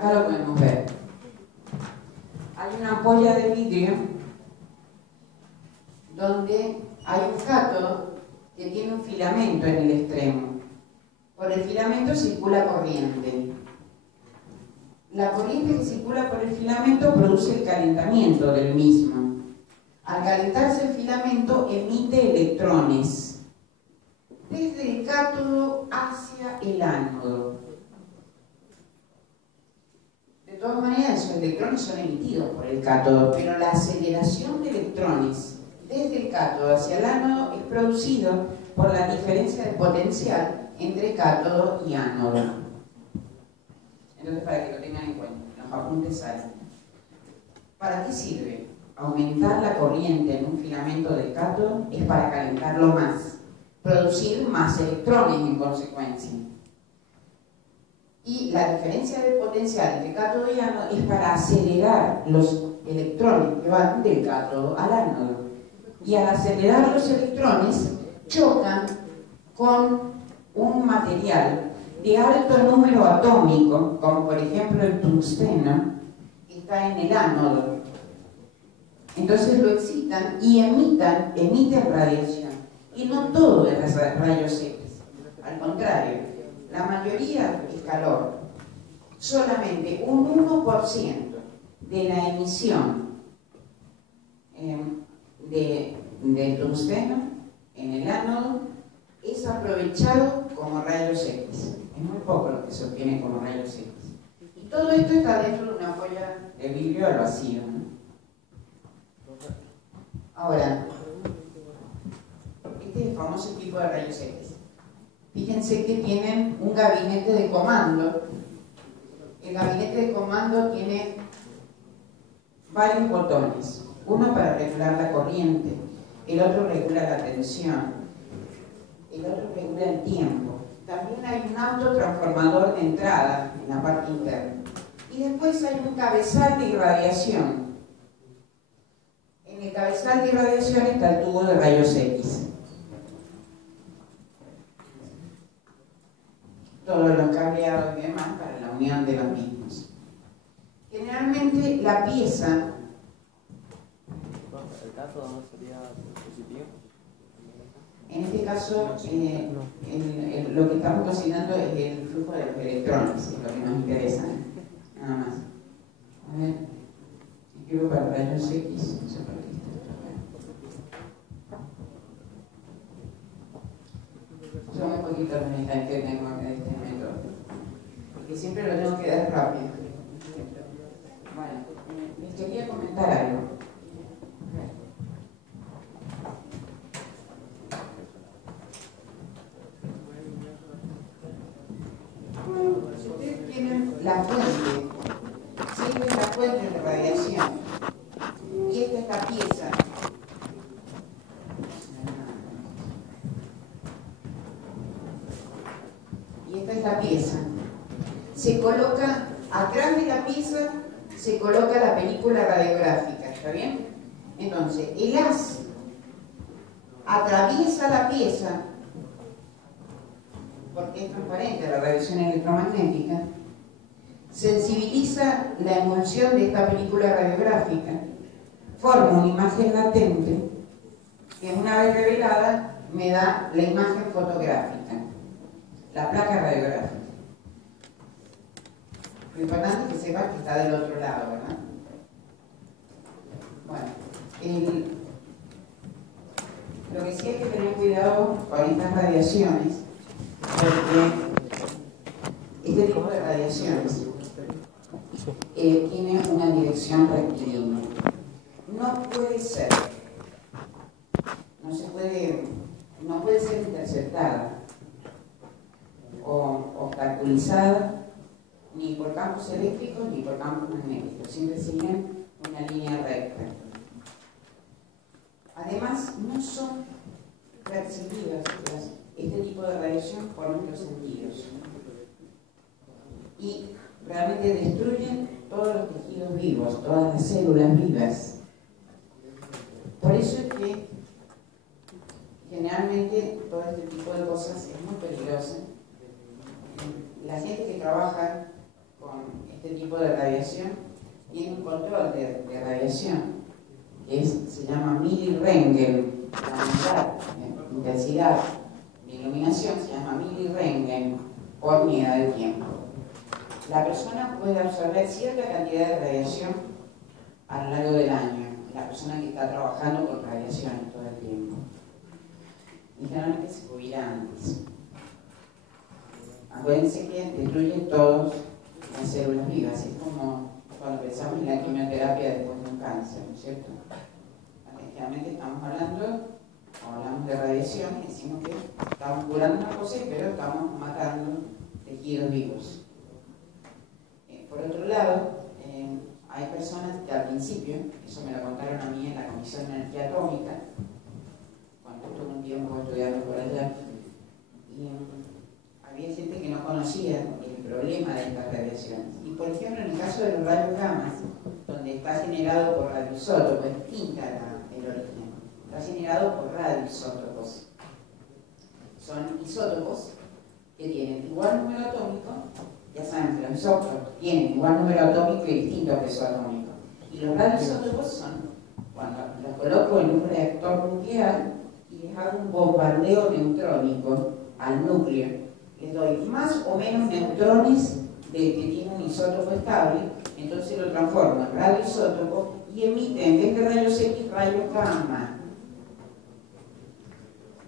Acá lo podemos ver. Hay una ampolla de vidrio donde hay un cátodo que tiene un filamento en el extremo. Por el filamento circula corriente. La corriente que circula por el filamento produce el calentamiento del mismo. Al calentarse el filamento emite electrones desde el cátodo hacia el ánodo. De todas maneras, esos electrones son emitidos por el cátodo, pero la aceleración de electrones desde el cátodo hacia el ánodo es producido por la diferencia de potencial entre cátodo y ánodo. Entonces, para que lo tengan en cuenta, los apuntes salen. ¿Para qué sirve? Aumentar la corriente en un filamento del cátodo es para calentarlo más, producir más electrones en consecuencia. Y la diferencia de potencial entre cátodo y ánodo es para acelerar los electrones que van del cátodo al ánodo. Y al acelerar los electrones, chocan con un material de alto número atómico, como por ejemplo el tungsteno, que está en el ánodo. Entonces lo excitan y emiten radiación. Y no todo es rayos X, al contrario, la mayoría es calor. Solamente un 1% de la emisión de tungsteno en el ánodo es aprovechado como rayos X. Es muy poco lo que se obtiene como rayos X. Y todo esto está dentro de una ampolla de vidrio al vacío, ¿no? Ahora, este es el famoso tipo de rayos X. Fíjense que tienen un gabinete de comando. El gabinete de comando tiene varios botones. Uno para regular la corriente, el otro regula la tensión, el otro regula el tiempo. También hay un autotransformador de entrada en la parte interna. Y después hay un cabezal de irradiación. En el cabezal de irradiación está el tubo de rayos X. Todos los cableados y demás para la unión de los mismos. Generalmente la pieza... ¿El cátodo no sería positivo? En este caso, lo que estamos cocinando es el flujo de los electrones, es lo que nos interesa, nada más. A ver, escribo para rayos X, no sé por qué está. Son muy poquitos los detalles que tengo en este método, porque siempre lo tengo que dar rápido. Bueno, les quería comentar algo. Si ustedes tienen la fuente, si esta es la fuente de radiación y esta es la pieza, se coloca atrás de la pieza, se coloca la película radiográfica, ¿está bien? Entonces, el haz atraviesa la pieza, porque es transparente la radiación electromagnética, sensibiliza la emulsión de esta película radiográfica, forma una imagen latente que una vez revelada me da la imagen fotográfica, la placa radiográfica. Lo importante es que sepas que está del otro lado, ¿verdad? Bueno, lo que sí hay que tener cuidado con estas radiaciones, porque este tipo de radiaciones tiene una dirección rectilínea. No puede ser, no puede ser interceptada o obstaculizada ni por campos eléctricos ni por campos magnéticos, siempre siguen una línea recta. Además, no son percibidas este tipo de radiación por nuestros sentidos y realmente destruyen todos los tejidos vivos, todas las células vivas. Por eso es que generalmente todo este tipo de cosas es muy peligroso. La gente que trabaja con este tipo tipo de radiación, tiene un control de radiación que se llama milirentgen. La unidad de intensidad de iluminación se llama milirentgen por unidad de tiempo. La persona puede absorber cierta cantidad de radiación a lo largo del año, la persona que está trabajando con radiación todo el tiempo. Y generalmente se jubila antes. Acuérdense que destruye todas las células vivas, es como cuando pensamos en la quimioterapia después de un cáncer, ¿no es cierto? Generalmente estamos hablamos de radiación y decimos que estamos curando una cosa, pero estamos matando tejidos vivos. Por otro lado, hay personas que al principio, eso me lo contaron a mí en la Comisión de Energía Atómica, cuando estuve un tiempo estudiando por allá, y había gente que no conocía el problema de estas radiaciones. Y por ejemplo, en el caso de los rayos gamma, donde está generado por radioisótopos, es distinta el origen, está generado por radioisótopos. Son isótopos que tienen igual número atómico. Ya saben que los isótopos tienen igual número atómico y distinto peso atómico. Y los radioisótopos son cuando los coloco en un reactor nuclear y les hago un bombardeo neutrónico al núcleo. Les doy más o menos neutrones del que tiene un isótopo estable, entonces lo transformo en radioisótopo y emite en vez de rayos X, rayos gamma.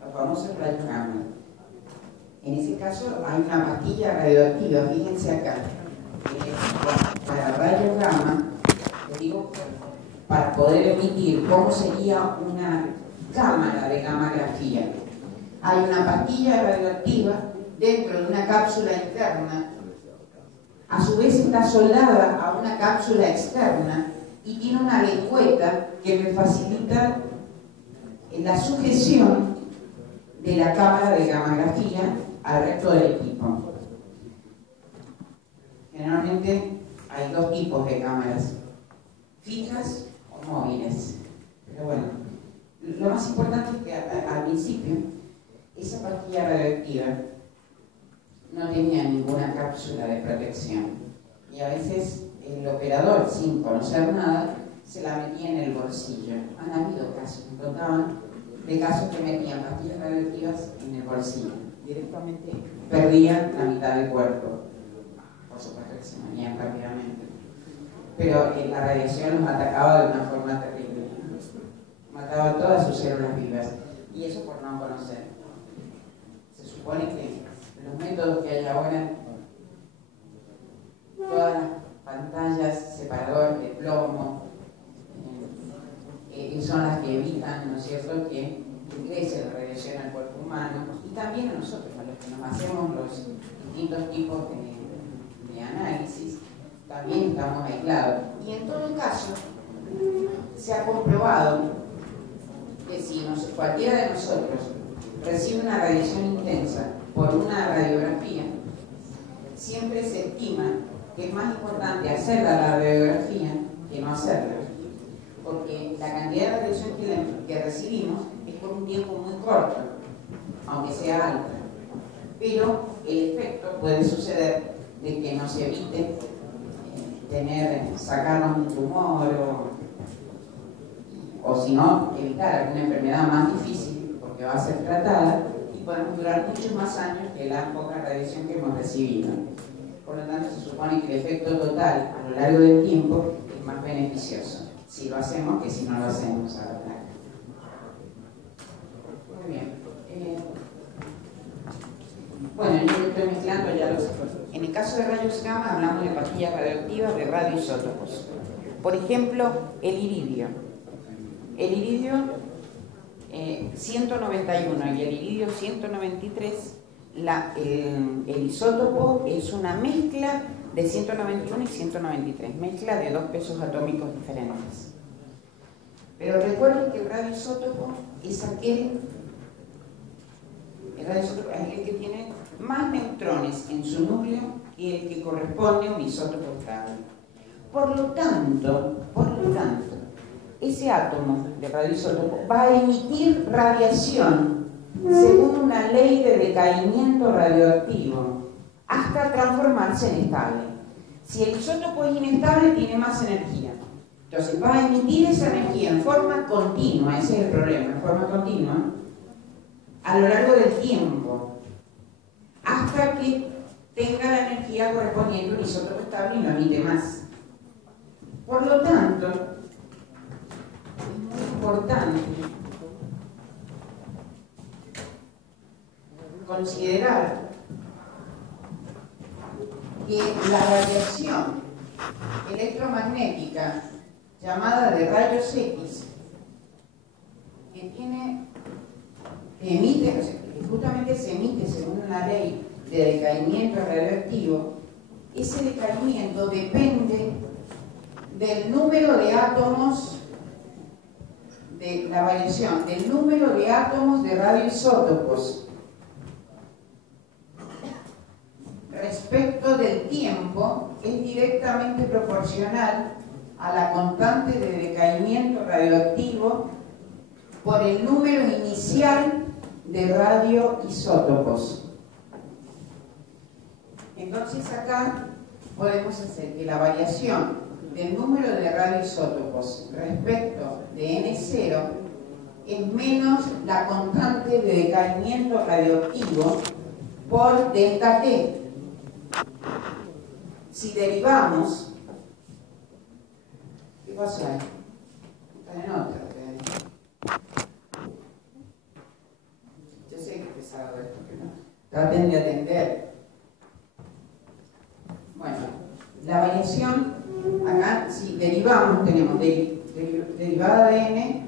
Los famosos rayos gamma. En ese caso hay una pastilla radioactiva, fíjense acá, para rayos gamma, les digo, para poder emitir cómo sería una cámara de gammagrafía. Hay una pastilla radioactiva dentro de una cápsula interna, a su vez está soldada a una cápsula externa y tiene una lengüeta que me facilita la sujeción de la cámara de gammagrafía al resto del equipo. Generalmente hay dos tipos de cámaras, fijas o móviles. Pero bueno, lo más importante es que al principio esa pastilla radioactiva no tenía ninguna cápsula de protección y a veces el operador, sin conocer nada, se la metía en el bolsillo. Han habido casos, me contaban, de casos que metían pastillas radioactivas en el bolsillo. Directamente perdían la mitad del cuerpo. Por supuesto que se morían rápidamente. Pero la radiación los atacaba de una forma terrible. Mataba todas sus células vivas. Y eso por no conocer. Se supone que los métodos que hay ahora, todas las pantallas separadoras de plomo, son las que evitan, ¿no es cierto?, que ingrese la radiación al cuerpo humano y también a nosotros, a los que nos hacemos los distintos tipos de análisis, también estamos aislados. Y en todo caso, se ha comprobado que si cualquiera de nosotros recibe una radiación intensa por una radiografía, siempre se estima que es más importante hacer la radiografía que no hacerla, porque la cantidad de radiación que recibimos es por un tiempo muy corto, aunque sea alta, pero el efecto puede suceder de que nos evite sacarnos un tumor o si no, evitar alguna enfermedad más difícil porque va a ser tratada y podemos durar muchos más años que la poca radiación que hemos recibido. Por lo tanto, se supone que el efecto total a lo largo del tiempo es más beneficioso si lo hacemos que si no lo hacemos a la larga. Muy bien. Bueno, yo estoy mezclando ya los... En el caso de rayos gamma hablamos de pastillas radioactivas de radioisótopos. Por ejemplo, el iridio. El iridio 191 y el iridio 193, el isótopo es una mezcla de 191 y 193, mezcla de dos pesos atómicos diferentes. Pero recuerden que el radioisótopo es aquel que tiene más neutrones en su núcleo que el que corresponde a un isótopo estable. Por lo tanto, ese átomo de radioisótopo va a emitir radiación según una ley de decaimiento radioactivo hasta transformarse en estable. Si el isótopo es inestable, tiene más energía. Entonces va a emitir esa energía en forma continua, ese es el problema, en forma continua, a lo largo del tiempo, hasta que tenga la energía correspondiente a un isótopo estable y no emite más. Por lo tanto, es muy importante considerar que la radiación electromagnética llamada de rayos X, que emite, o sea, que justamente se emite según una ley de decaimiento radioactivo, ese decaimiento depende del número de átomos, de la variación del número de átomos de radioisótopos respecto del tiempo, es directamente proporcional a la constante de decaimiento radioactivo por el número inicial de radioisótopos. Entonces acá podemos hacer que la variación del número de radioisótopos respecto de N0 es menos la constante de decaimiento radioactivo por delta T. Si derivamos, ¿qué pasó ahí? Está en otra. Yo sé que es pesado esto, pero traten de atender. Bueno, la variación, acá si derivamos, tenemos derivada de n,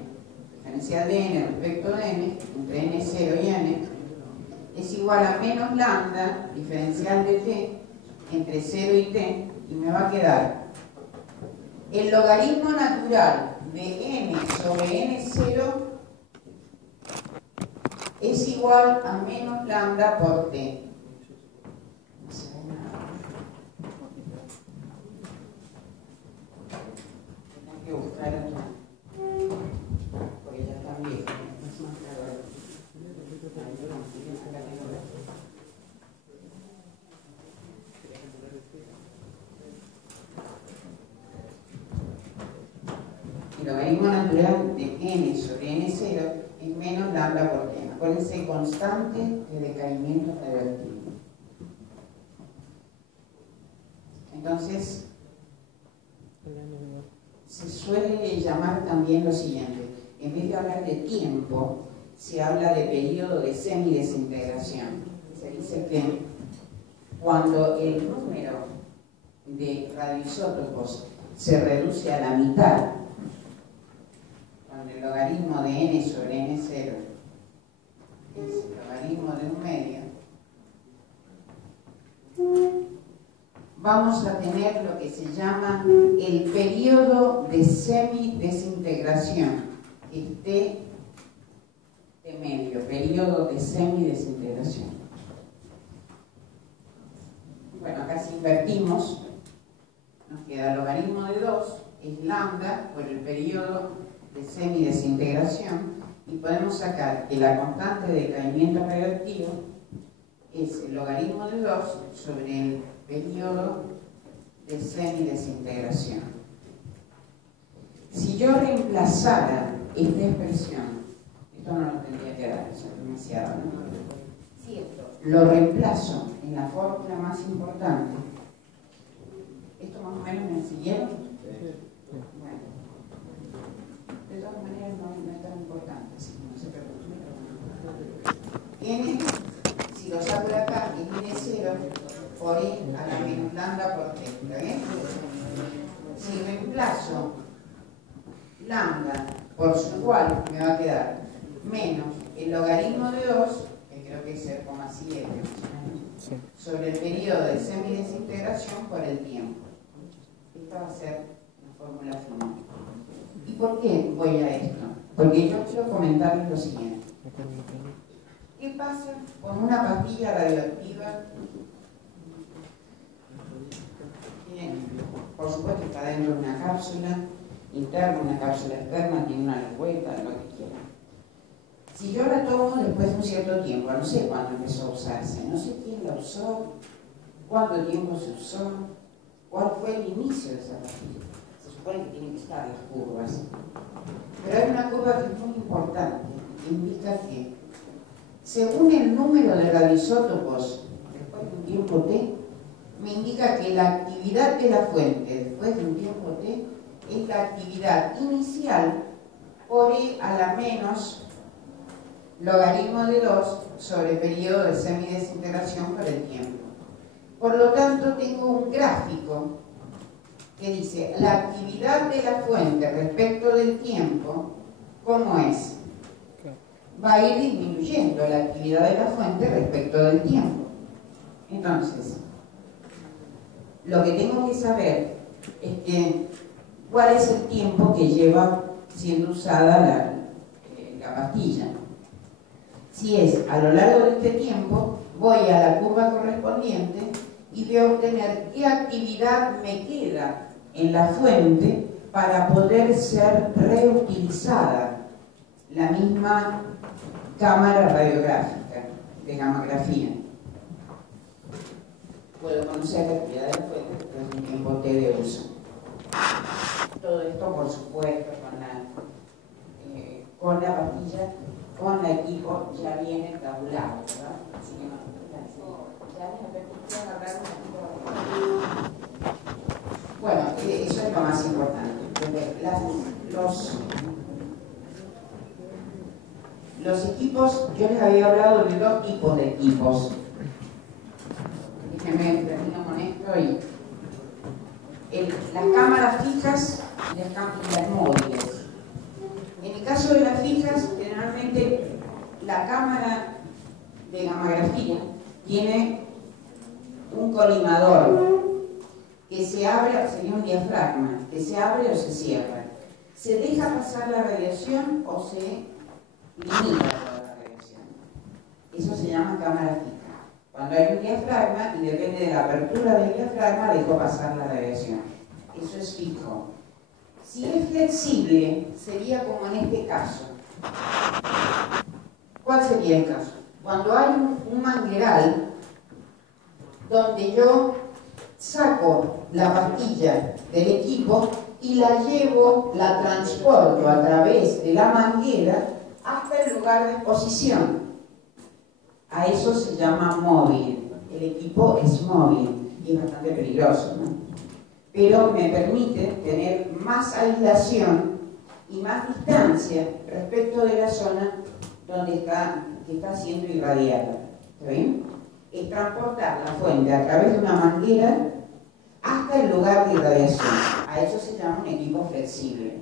diferencial de n respecto de n, entre n0 y n, es igual a menos lambda, diferencial de t, entre 0 y t, y me va a quedar el logaritmo natural de n sobre n0 es igual a menos lambda por t. No se ve nada. Tengo que buscar otra, porque ya están viejos. El logaritmo natural de n sobre n0 es menos lambda por t. Acuérdense, constante de decaimiento radioactivo. Entonces, se suele llamar también lo siguiente: en vez de hablar de tiempo, se habla de periodo de semidesintegración. Se dice que cuando el número de radioisótopos se reduce a la mitad, el logaritmo de n sobre n0 es el logaritmo de 1/2, vamos a tener lo que se llama el periodo de semidesintegración, este de medio, periodo de semidesintegración. Bueno, acá si invertimos, nos queda el logaritmo de 2, es lambda por el periodo de semidesintegración, y podemos sacar que la constante de decaimiento radioactivo es el logaritmo de 2 sobre el periodo de semidesintegración. Si yo reemplazara esta expresión, esto no lo tendría que dar, eso es demasiado, ¿no? Si esto lo reemplazo en la fórmula más importante, esto más o menos me siguieron. Bueno, de todas maneras no es tan importante, así que no se preocupen. N, si lo saco de acá, es N0 por I a la menos lambda por T, ¿está bien? Si reemplazo lambda por su igual, me va a quedar menos el logaritmo de 2, que creo que es 0,7, sobre el periodo de semidesintegración por el tiempo. Esta va a ser la fórmula final. ¿Y por qué voy a esto? Porque yo quiero comentarles lo siguiente. ¿Qué pasa con una pastilla radioactiva? Por supuesto está dentro de una cápsula interna, una cápsula externa, tiene una lengüeta, lo que quiera. Si yo la tomo después de un cierto tiempo, no sé cuándo empezó a usarse, no sé quién la usó, cuánto tiempo se usó, cuál fue el inicio de esa pastilla. Se supone que tienen que estar las curvas. Pero hay una curva que es muy importante, que indica que, según el número de radioisótopos después de un tiempo T, me indica que la actividad de la fuente después de un tiempo T es la actividad inicial por E a la menos logaritmo de 2 sobre periodo de semidesintegración por el tiempo. Por lo tanto, tengo un gráfico que dice la actividad de la fuente respecto del tiempo, ¿cómo es? Va a ir disminuyendo la actividad de la fuente respecto del tiempo. Entonces, lo que tengo que saber es que cuál es el tiempo que lleva siendo usada la pastilla. Si es a lo largo de este tiempo, voy a la curva correspondiente y voy a obtener qué actividad me queda en la fuente para poder ser reutilizada la misma cámara radiográfica de gamografía. Puedo conocer la actividad de la fuente después de un tiempo T de uso. Todo esto, por supuesto, con la pastilla, con el equipo ya viene tabulado, ¿verdad? Así que no, ya les repetí agarrar un poquito. Bueno, eso es lo más importante. Los equipos, yo les había hablado de dos tipos de equipos. Déjenme termino con esto y las cámaras fijas y las móviles. En el caso de las fijas, generalmente la cámara de gamografía tiene un colimador que se abre, sería un diafragma, que se abre o se cierra. ¿Se deja pasar la radiación o se limita toda la radiación? Eso se llama cámara fija. Cuando hay un diafragma y depende de la apertura del diafragma, dejo pasar la radiación. Eso es fijo. Si es flexible, sería como en este caso. ¿Cuál sería el caso? Cuando hay un mangueral donde yo saco la pastilla del equipo y la llevo, la transporto a través de la manguera hasta el lugar de exposición. A eso se llama móvil. El equipo es móvil y es bastante peligroso, ¿no? Pero me permite tener más aislación y más distancia respecto de la zona donde que está siendo irradiada. ¿Está bien? Es transportar la fuente a través de una manguera hasta el lugar de irradiación. A eso se llama un equipo flexible,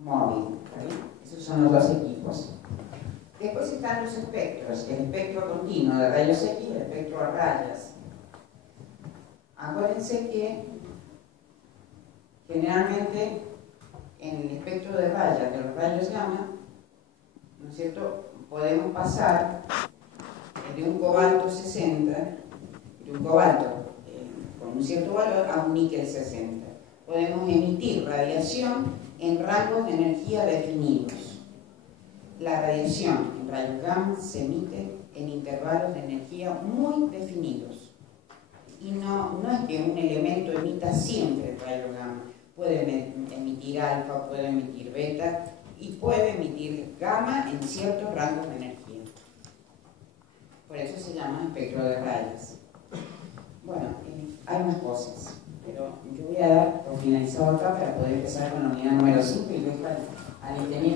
móvil. ¿Está bien? Esos son los dos equipos. Después están los espectros, el espectro continuo de rayos X y el espectro a rayas. Acuérdense que generalmente en el espectro de rayas de los rayos gamma, ¿no es cierto?, podemos pasar de un cobalto 60, de un cobalto con un cierto valor a un níquel 60. Podemos emitir radiación en rangos de energía definidos. La radiación en rayos gamma se emite en intervalos de energía muy definidos. Y no es que un elemento emita siempre rayos gamma. Puede emitir alfa, puede emitir beta y puede emitir gamma en ciertos rangos de energía. Por eso se llama espectro de rayas. Bueno, hay más cosas, pero yo voy a dar por finalizado acá para poder empezar con la unidad número 5 y dejar al ingeniero